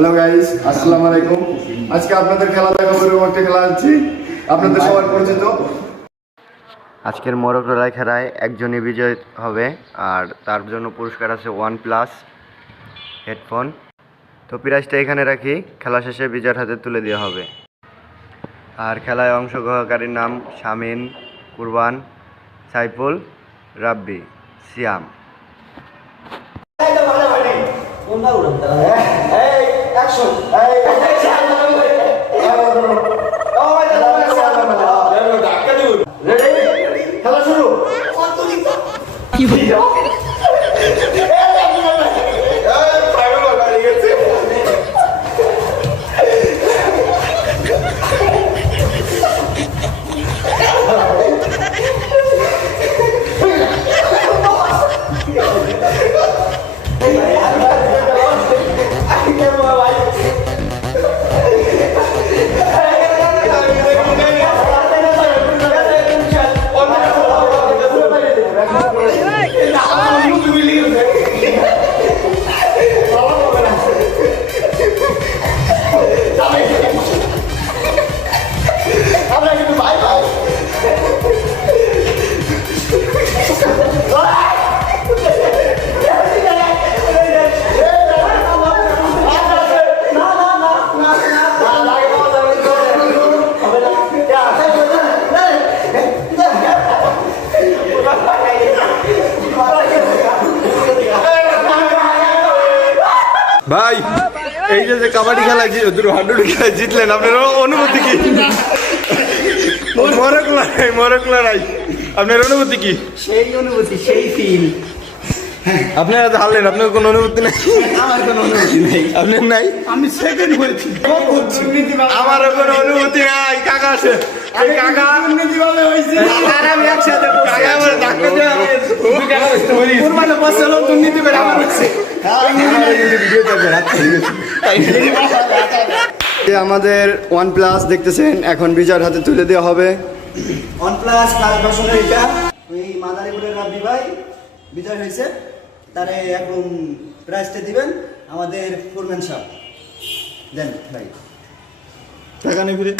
Hello guys, আসসালামু আলাইকুম। আজকে আপনাদের খেলা দেখাবো, এরকম একটা খেলা আনছি, আপনাদের সবার পরিচিত। আজকের মোরগ লড়াই খেলায় একজনই বিজয় হবে, আর তার জন্য পুরস্কার আছে OnePlus হেডফোন। তো প্রাইজটা এখানে রাখি, খেলা শেষে বিজয়ের হাতে তুলে দেওয়া হবে। আর খেলায় অংশগ্রহণকারীর নাম শামিন, কুরবান, সাইফুল, রাব্বি, সিয়াম। খেলা শুরু। ভাই, এই যে কাবাডি খেলায় হাডুডু খেলায় জিতলেন, আপনার অনুভূতি কি? মরক লড়াই আপনার অনুভূতি কি? সেই অনুভূতি, সেই ফিল। আপনারা হারলেন, আপনার কোনো অনুভূতি নাই? আমার কোনো অনুভূতি নেই। আপনার নাই? আমি সেকেন্ড হয়েছি। আমারও কোনো অনুভূতি নাই। কাকা আছে, এই কাকা দুর্নীতিভাবে হয়েছে। আর আমি একসাথে কাকা আমার ধাক্কা দিয়ে কুরবানে বসলো, দুর্নীতি করে আমার হচ্ছে। আমাদের OnePlus দেখতেছেন, এখন বিজয়ের হাতে তুলে দেওয়া হবে। OnePlus কাল বছরের এটা ওই মাদারীপুরের রাব্বি ভাই বিজয় হয়েছে, তারে এখন প্রাইজটা দিবেন আমাদের ফোরম্যান সাহেব। দেন ভাই টাকা নেই ফিরে।